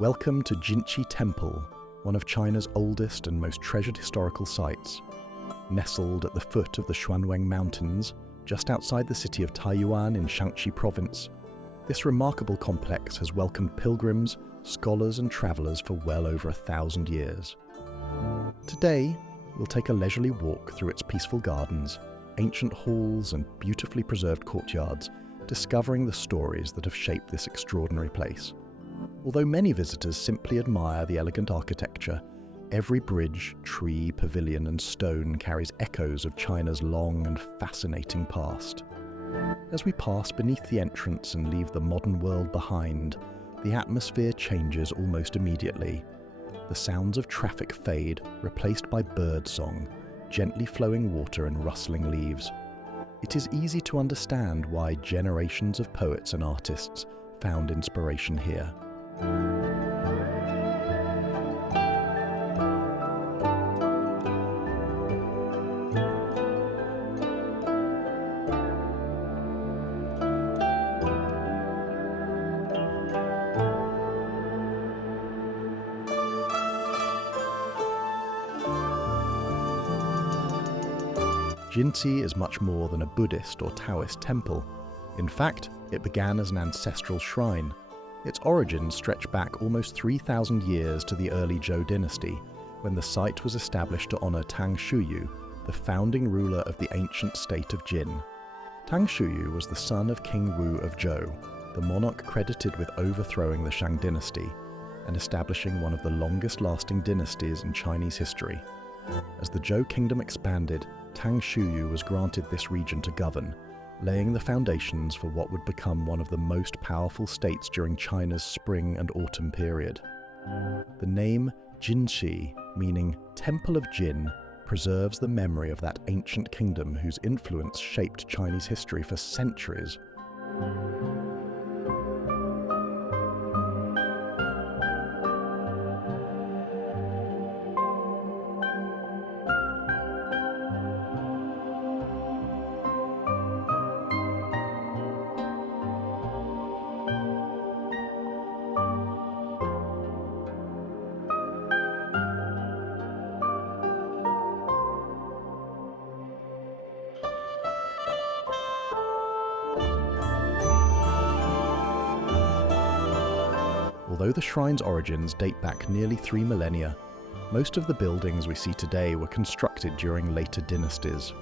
Welcome to Jinci Temple, one of China's oldest and most treasured historical sites. Nestled at the foot of the Xuanweng Mountains, just outside the city of Taiyuan in Shanxi Province, this remarkable complex has welcomed pilgrims, scholars and travellers for well over 1,000 years. Today, we'll take a leisurely walk through its peaceful gardens, ancient halls and beautifully preserved courtyards, discovering the stories that have shaped this extraordinary place. Although many visitors simply admire the elegant architecture, every bridge, tree, pavilion and stone carries echoes of China's long and fascinating past. As we pass beneath the entrance and leave the modern world behind, the atmosphere changes almost immediately. The sounds of traffic fade, replaced by bird song, gently flowing water and rustling leaves. It is easy to understand why generations of poets and artists found inspiration here. Jinci is much more than a Buddhist or Taoist temple. In fact, it began as an ancestral shrine. Its origins stretch back almost 3,000 years to the early Zhou dynasty, when the site was established to honor Tang Shuyu, the founding ruler of the ancient state of Jin. Tang Shuyu was the son of King Wu of Zhou, the monarch credited with overthrowing the Shang Dynasty and establishing one of the longest-lasting dynasties in Chinese history. As the Zhou kingdom expanded, Tang Shuyu was granted this region to govern, laying the foundations for what would become one of the most powerful states during China's spring and autumn period. The name Jinci, meaning Temple of Jin, preserves the memory of that ancient kingdom whose influence shaped Chinese history for centuries. Although the shrine's origins date back nearly 3 millennia, most of the buildings we see today were constructed during later dynasties.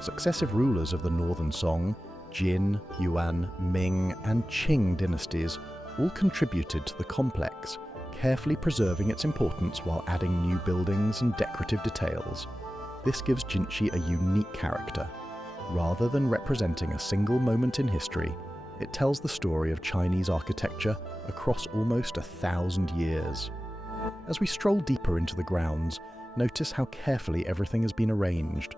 Successive rulers of the northern Song, Jin, Yuan, Ming and Qing dynasties all contributed to the complex, carefully preserving its importance while adding new buildings and decorative details. This gives Jinci a unique character. Rather than representing a single moment in history, it tells the story of Chinese architecture across almost 1,000 years. As we stroll deeper into the grounds, notice how carefully everything has been arranged.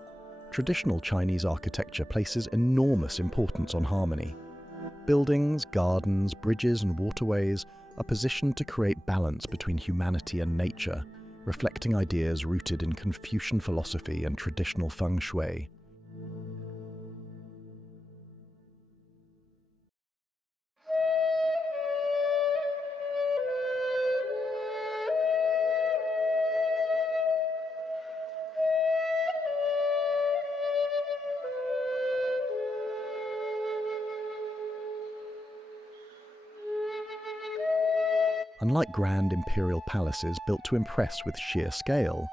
Traditional Chinese architecture places enormous importance on harmony. Buildings, gardens, bridges and waterways are positioned to create balance between humanity and nature, reflecting ideas rooted in Confucian philosophy and traditional feng shui. Unlike grand imperial palaces built to impress with sheer scale,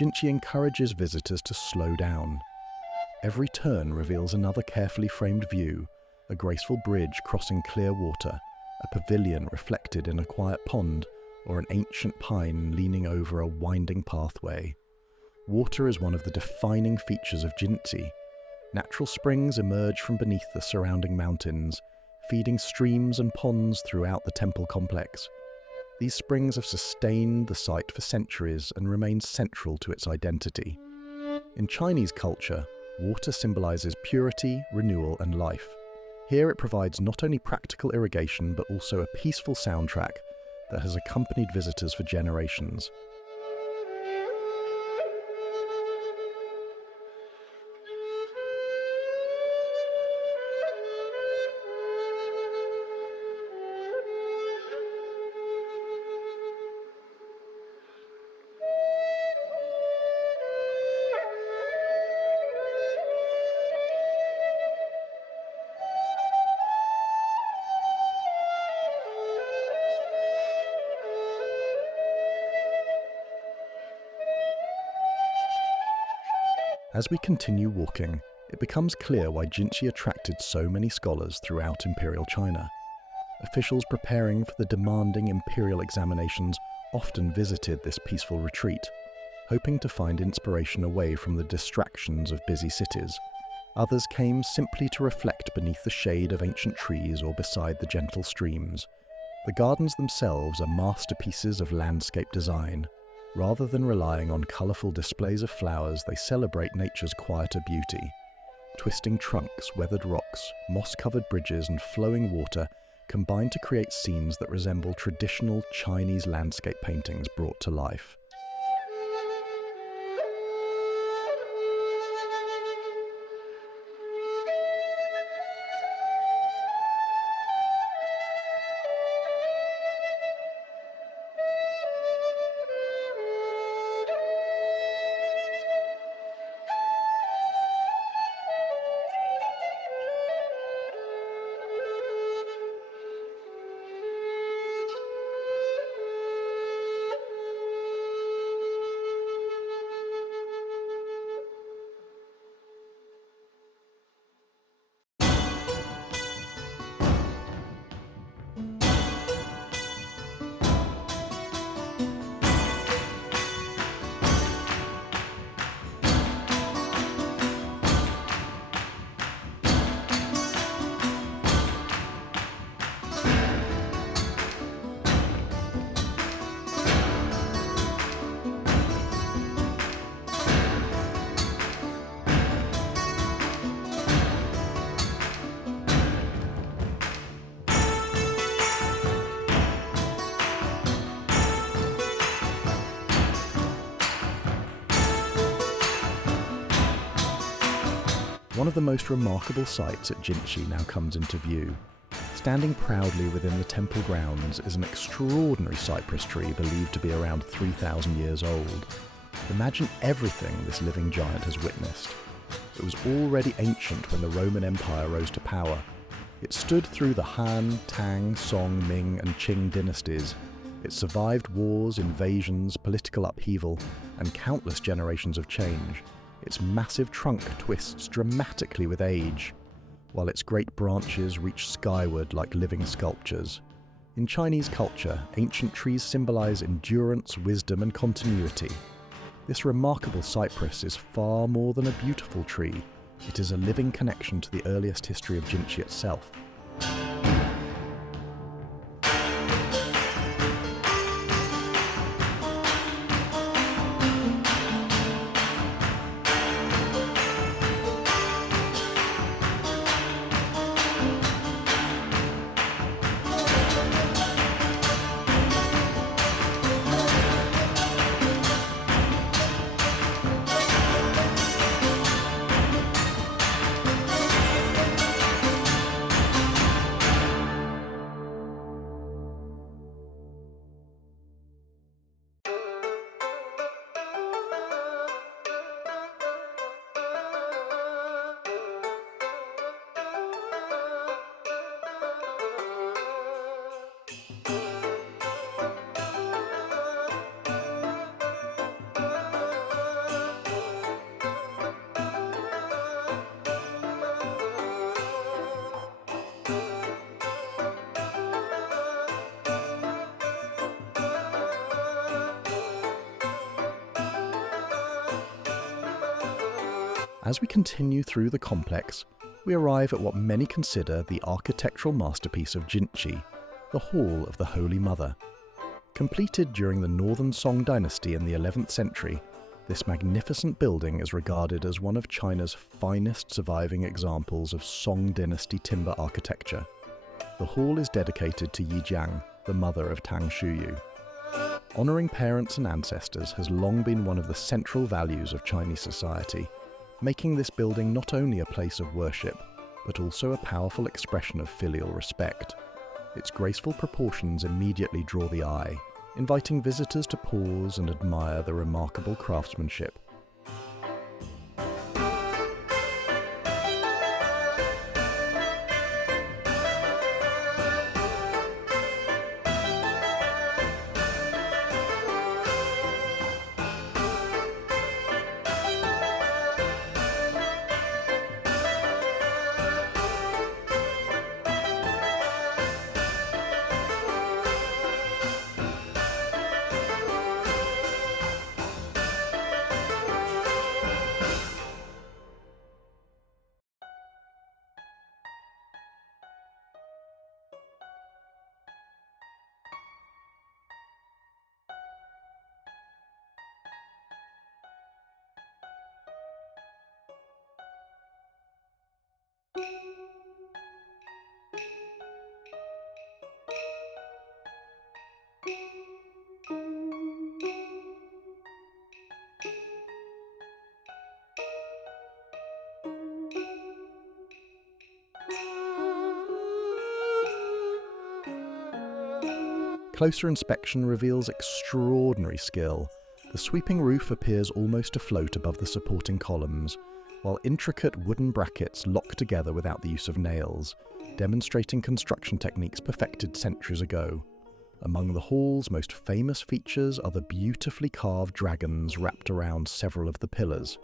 Jinci encourages visitors to slow down. Every turn reveals another carefully framed view, a graceful bridge crossing clear water, a pavilion reflected in a quiet pond, or an ancient pine leaning over a winding pathway. Water is one of the defining features of Jinci. Natural springs emerge from beneath the surrounding mountains, feeding streams and ponds throughout the temple complex. These springs have sustained the site for centuries and remain central to its identity. In Chinese culture, water symbolizes purity, renewal, and life. Here it provides not only practical irrigation but also a peaceful soundtrack that has accompanied visitors for generations. As we continue walking, it becomes clear why Jinci attracted so many scholars throughout Imperial China. Officials preparing for the demanding imperial examinations often visited this peaceful retreat, hoping to find inspiration away from the distractions of busy cities. Others came simply to reflect beneath the shade of ancient trees or beside the gentle streams. The gardens themselves are masterpieces of landscape design. Rather than relying on colourful displays of flowers, they celebrate nature's quieter beauty. Twisting trunks, weathered rocks, moss-covered bridges and flowing water combine to create scenes that resemble traditional Chinese landscape paintings brought to life. One of the most remarkable sights at Jinci now comes into view. Standing proudly within the temple grounds is an extraordinary cypress tree believed to be around 3,000 years old. Imagine everything this living giant has witnessed. It was already ancient when the Roman Empire rose to power. It stood through the Han, Tang, Song, Ming and Qing dynasties. It survived wars, invasions, political upheaval, and countless generations of change. Its massive trunk twists dramatically with age, while its great branches reach skyward like living sculptures. In Chinese culture, ancient trees symbolize endurance, wisdom, and continuity. This remarkable cypress is far more than a beautiful tree. It is a living connection to the earliest history of Jinci itself. As we continue through the complex, we arrive at what many consider the architectural masterpiece of Jinci, the Hall of the Holy Mother. Completed during the Northern Song Dynasty in the 11th century, this magnificent building is regarded as one of China's finest surviving examples of Song Dynasty timber architecture. The hall is dedicated to Yijiang, the mother of Tang Shuyu. Honoring parents and ancestors has long been one of the central values of Chinese society, making this building not only a place of worship, but also a powerful expression of filial respect. Its graceful proportions immediately draw the eye, inviting visitors to pause and admire the remarkable craftsmanship. Closer inspection reveals extraordinary skill. The sweeping roof appears almost afloat above the supporting columns, while intricate wooden brackets lock together without the use of nails, demonstrating construction techniques perfected centuries ago. Among the hall's most famous features are the beautifully carved dragons wrapped around several of the pillars.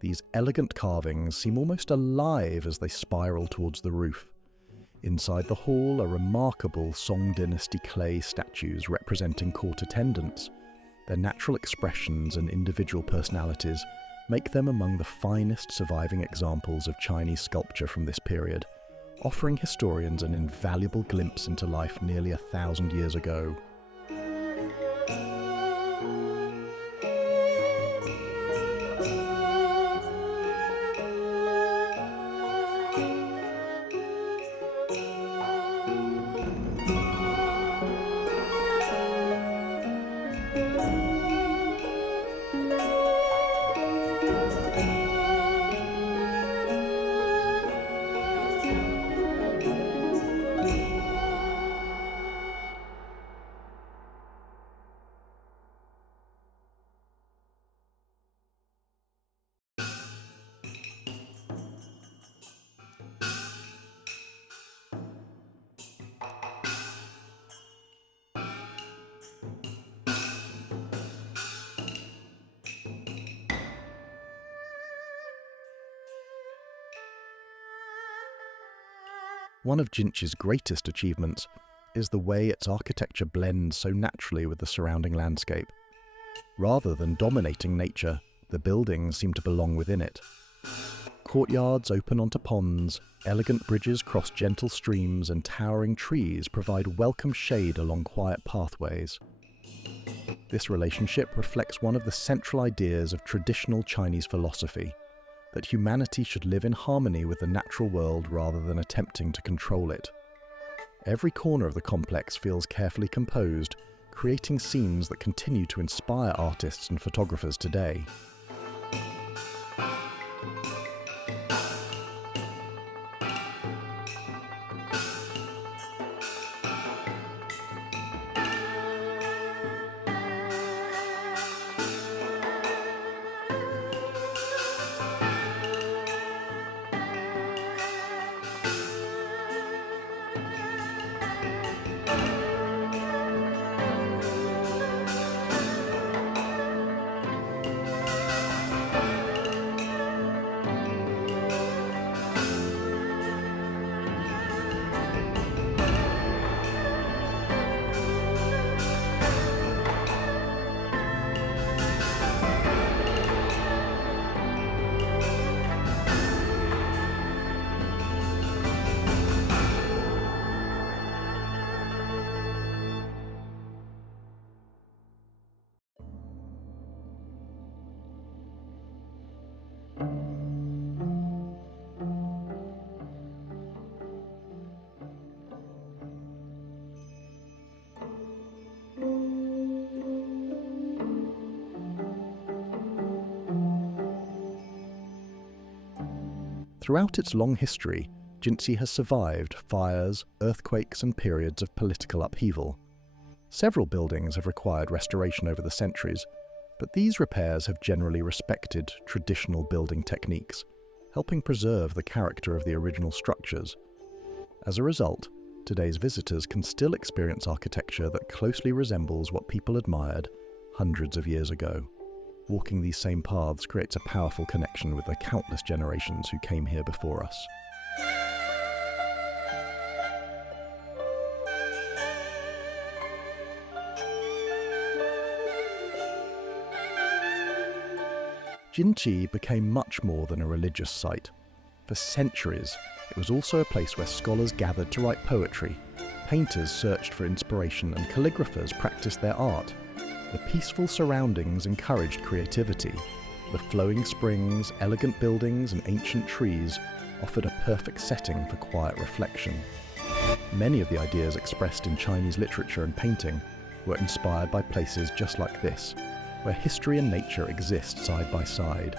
These elegant carvings seem almost alive as they spiral towards the roof. Inside the hall are remarkable Song Dynasty clay statues representing court attendants. Their natural expressions and individual personalities make them among the finest surviving examples of Chinese sculpture from this period, offering historians an invaluable glimpse into life nearly 1,000 years ago. One of Jinci's greatest achievements is the way its architecture blends so naturally with the surrounding landscape. Rather than dominating nature, the buildings seem to belong within it. Courtyards open onto ponds, elegant bridges cross gentle streams, and towering trees provide welcome shade along quiet pathways. This relationship reflects one of the central ideas of traditional Chinese philosophy, that humanity should live in harmony with the natural world rather than attempting to control it. Every corner of the complex feels carefully composed, creating scenes that continue to inspire artists and photographers today. Throughout its long history, Jinci has survived fires, earthquakes, and periods of political upheaval. Several buildings have required restoration over the centuries, but these repairs have generally respected traditional building techniques, helping preserve the character of the original structures. As a result, today's visitors can still experience architecture that closely resembles what people admired hundreds of years ago. Walking these same paths creates a powerful connection with the countless generations who came here before us. Jinci became much more than a religious site. For centuries, it was also a place where scholars gathered to write poetry, painters searched for inspiration, and calligraphers practiced their art. The peaceful surroundings encouraged creativity. The flowing springs, elegant buildings, and ancient trees offered a perfect setting for quiet reflection. Many of the ideas expressed in Chinese literature and painting were inspired by places just like this, where history and nature exist side by side.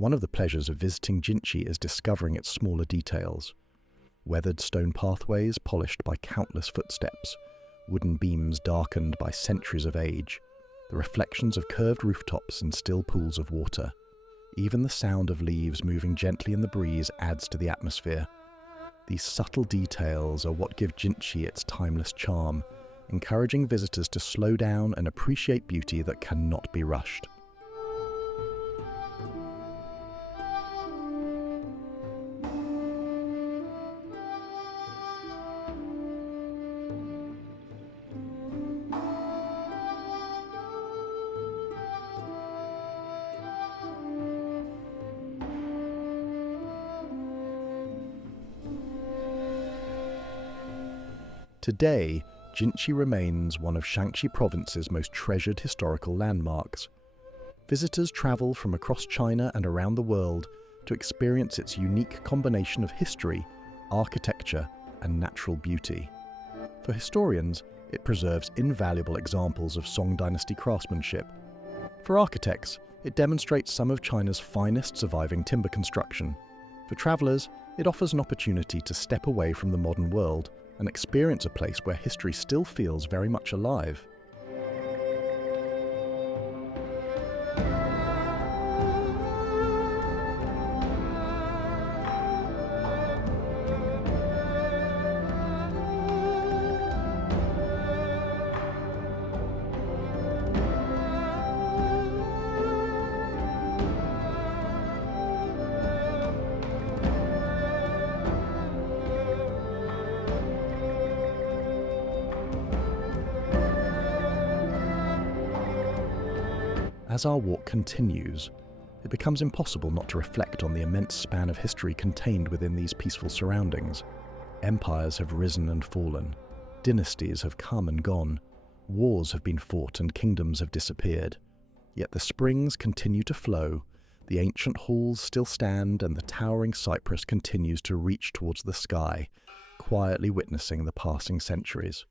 One of the pleasures of visiting Jinci is discovering its smaller details. Weathered stone pathways polished by countless footsteps, wooden beams darkened by centuries of age, the reflections of curved rooftops in still pools of water. Even the sound of leaves moving gently in the breeze adds to the atmosphere. These subtle details are what give Jinci its timeless charm, encouraging visitors to slow down and appreciate beauty that cannot be rushed. Today, Jinci remains one of Shanxi Province's most treasured historical landmarks. Visitors travel from across China and around the world to experience its unique combination of history, architecture, and natural beauty. For historians, it preserves invaluable examples of Song Dynasty craftsmanship. For architects, it demonstrates some of China's finest surviving timber construction. For travelers, it offers an opportunity to step away from the modern world and experience a place where history still feels very much alive. As our walk continues, it becomes impossible not to reflect on the immense span of history contained within these peaceful surroundings. Empires have risen and fallen, dynasties have come and gone, wars have been fought and kingdoms have disappeared. Yet the springs continue to flow, the ancient halls still stand, and the towering cypress continues to reach towards the sky, quietly witnessing the passing centuries.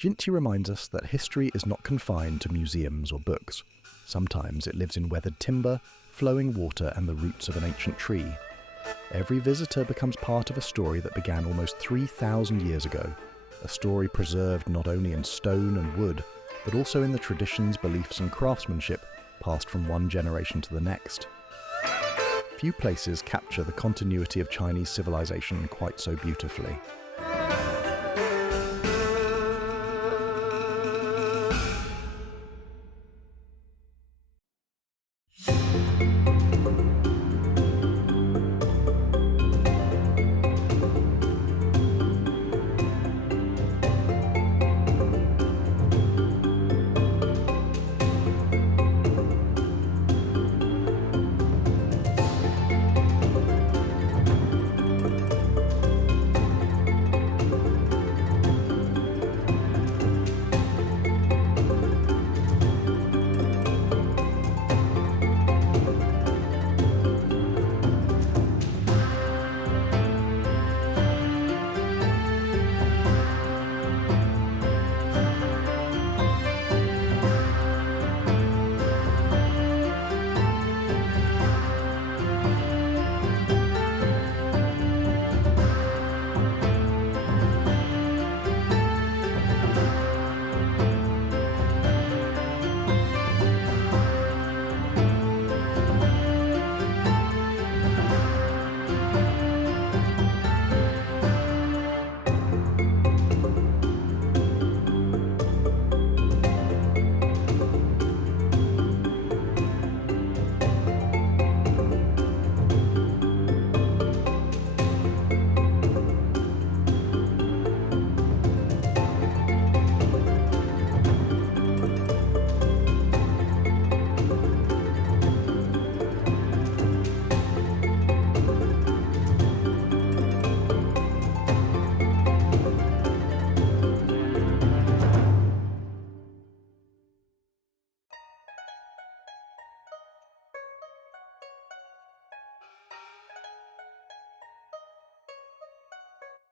Jinci reminds us that history is not confined to museums or books. Sometimes it lives in weathered timber, flowing water, and the roots of an ancient tree. Every visitor becomes part of a story that began almost 3,000 years ago, a story preserved not only in stone and wood, but also in the traditions, beliefs, and craftsmanship passed from one generation to the next. Few places capture the continuity of Chinese civilization quite so beautifully.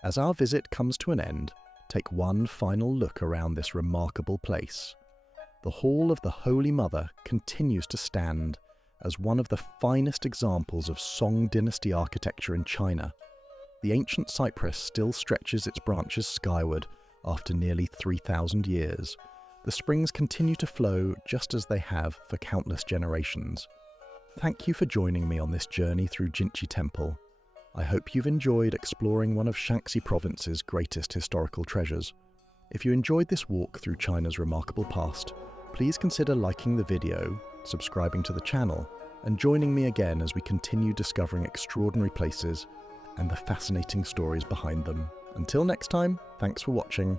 As our visit comes to an end, take one final look around this remarkable place. The Hall of the Holy Mother continues to stand as one of the finest examples of Song Dynasty architecture in China. The ancient cypress still stretches its branches skyward after nearly 3,000 years. The springs continue to flow just as they have for countless generations. Thank you for joining me on this journey through Jinci Temple. I hope you've enjoyed exploring one of Shanxi Province's greatest historical treasures. If you enjoyed this walk through China's remarkable past, please consider liking the video, subscribing to the channel, and joining me again as we continue discovering extraordinary places and the fascinating stories behind them. Until next time, thanks for watching.